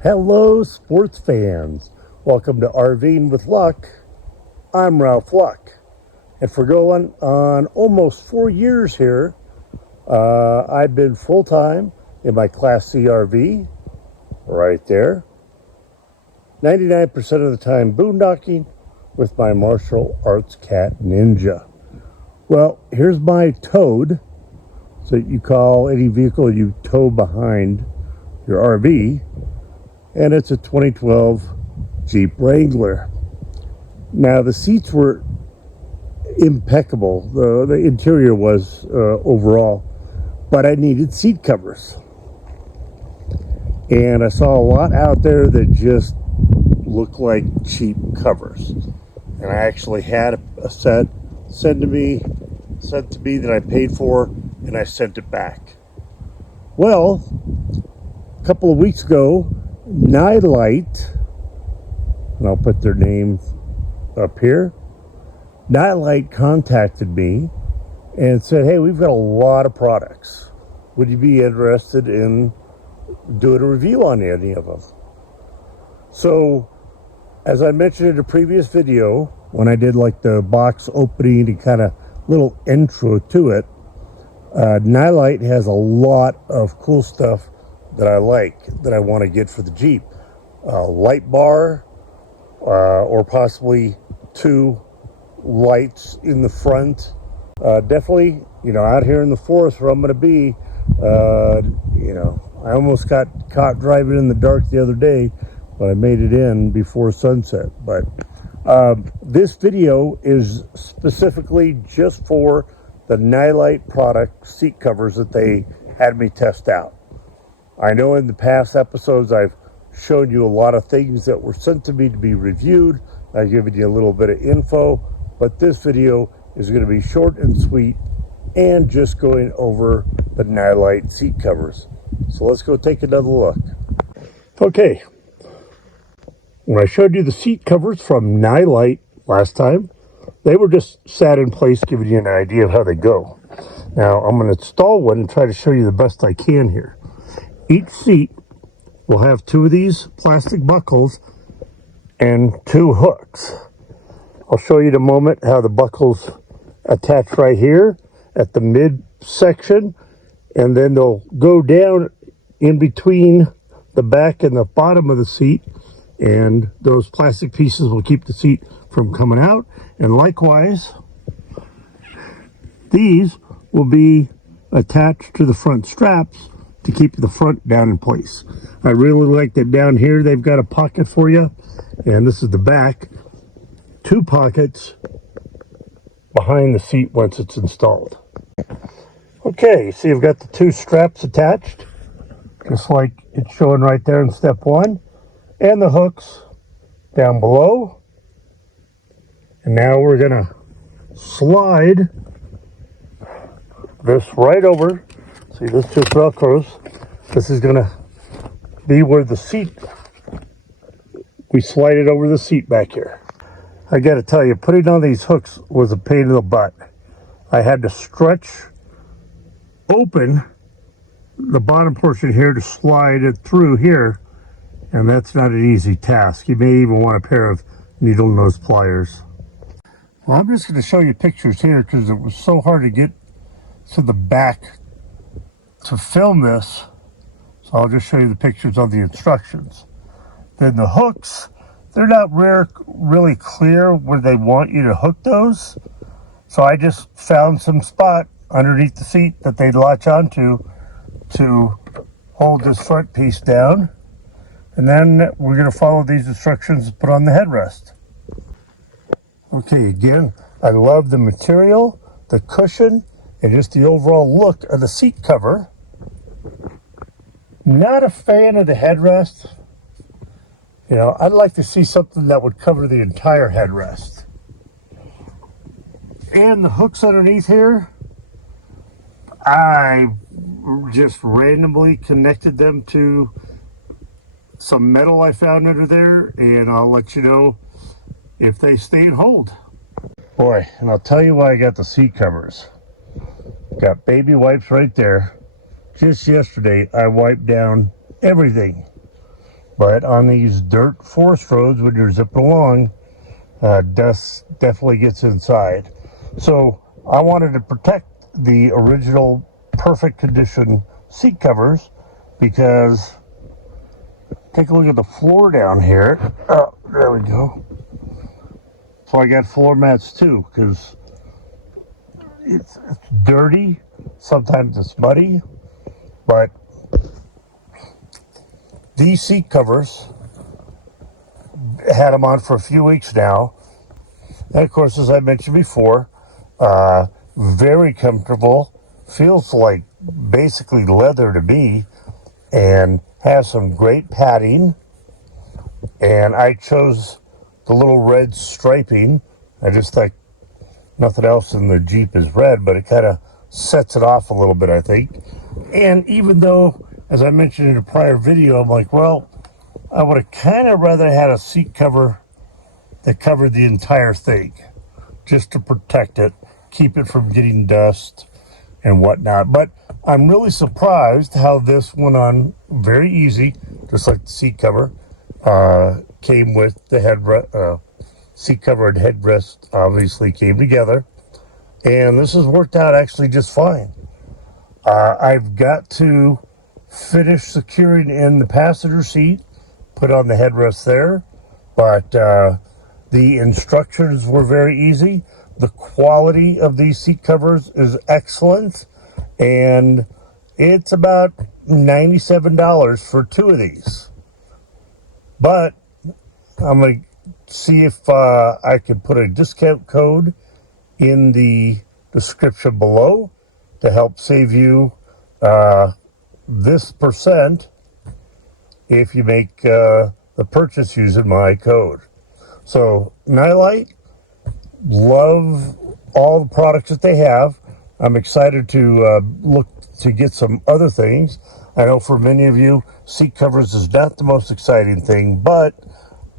Hello, sports fans. Welcome to RV'ing with Luck. I'm Ralph Luck. And for going on almost 4 years here, I've been full-time in my Class C RV, right there. 99% of the time boondocking with my martial arts cat Ninja. Well, here's my Toad. So you call any vehicle you tow behind your RV. And it's a 2012 Jeep Wrangler. Now the seats were impeccable. The interior was overall, but I needed seat covers. And I saw a lot out there that just looked like cheap covers. And I actually had a set sent to me that I paid for, and I sent it back. Well, a couple of weeks ago, Nilight, and I'll put their name up here. Nilight contacted me and said, hey, we've got a lot of products. Would you be interested in doing a review on any of them? So, as I mentioned in a previous video, when I did like the box opening and kind of little intro to it, Nilight has a lot of cool stuff that I like, that I want to get for the Jeep. Light bar, or possibly 2 lights in the front. Definitely, out here in the forest where I'm going to be, I almost got caught driving in the dark the other day, but I made it in before sunset. But this video is specifically just for the Nilight product seat covers that they had me test out. I know in the past episodes I've shown you a lot of things that were sent to me to be reviewed. I've given you a little bit of info, but this video is going to be short and sweet and just going over the Nilight seat covers. So let's go take another look. Okay, when I showed you the seat covers from Nilight last time, they were just sat in place, giving you an idea of how they go. Now I'm going to install one and try to show you the best I can here. Each seat will have 2 of these plastic buckles and 2 hooks. I'll show you in a moment how the buckles attach right here at the mid section, and then they'll go down in between the back and the bottom of the seat, and those plastic pieces will keep the seat from coming out. And likewise, these will be attached to the front straps to keep the front down in place. I really like that down here they've got a pocket for you, and this is the back. 2 pockets behind the seat once it's installed. Okay, so you've got the 2 straps attached, just like it's showing right there in step 1, and the hooks down below. And now we're gonna slide this right over. See, this just velcros. This is gonna be where the seat, we slide it over the seat back here. I gotta tell you, putting on these hooks was a pain in the butt. I had to stretch open the bottom portion here to slide it through here, and that's not an easy task. You may even want a pair of needle nose pliers. Well, I'm just going to show you pictures here because it was so hard to get to the back to film this. So I'll just show you the pictures of the instructions. Then the hooks, they're not really clear where they want you to hook those. So I just found some spot underneath the seat that they'd latch onto to hold this front piece down. And then we're going to follow these instructions to put on the headrest. Okay, again, I love the material, the cushion, and just the overall look of the seat cover. Not a fan of the headrest. I'd like to see something that would cover the entire headrest. And the hooks underneath here, I just randomly connected them to some metal I found under there, and I'll let you know if they stay and hold. Boy, and I'll tell you why I got the seat covers. Got baby wipes right there. Just yesterday, I wiped down everything. But on these dirt forest roads, when you're zipping along, dust definitely gets inside. So I wanted to protect the original perfect condition seat covers, because take a look at the floor down here. Oh, there we go. So I got floor mats too, because it's dirty. Sometimes it's muddy, but these seat covers, had them on for a few weeks now. And of course, as I mentioned before, very comfortable. Feels like basically leather to me, and has some great padding. And I chose the little red striping. I just thought nothing else in the Jeep is red, but it kind of sets it off a little bit, I think. And even though, as I mentioned in a prior video, I'm like, well, I would have kind of rather had a seat cover that covered the entire thing, just to protect it, keep it from getting dust and whatnot. But I'm really surprised how this went on very easy, just like the seat cover. Came with the headrest, seat cover and headrest obviously came together, and this has worked out actually just fine. I've got to finish securing in the passenger seat, put on the headrest there, but the instructions were very easy. The quality of these seat covers is excellent, and it's about $97 for two of these. But I'm going to see if I can put a discount code in the description below to help save you this percent if you make the purchase using my code. So Nilight, love all the products that they have. I'm excited to look to get some other things. I know for many of you, seat covers is not the most exciting thing, but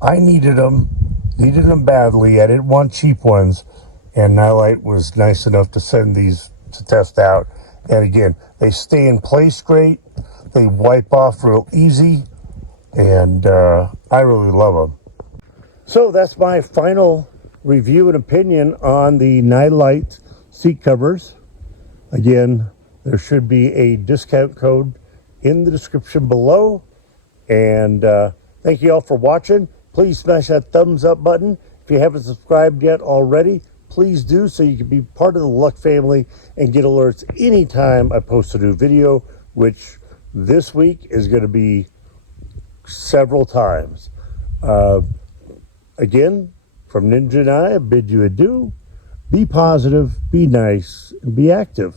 I needed them badly. I didn't want cheap ones, and Nilight was nice enough to send these to test out. And again, they stay in place great. They wipe off real easy, and I really love them. So that's my final review and opinion on the Nilight seat covers. Again, there should be a discount code in the description below. And thank you all for watching. Please smash that thumbs up button. If you haven't subscribed yet already, please do, so you can be part of the Luck family and get alerts anytime I post a new video, which this week is going to be several times. Again, from Ninja and I bid you adieu. Be positive, be nice, and be active.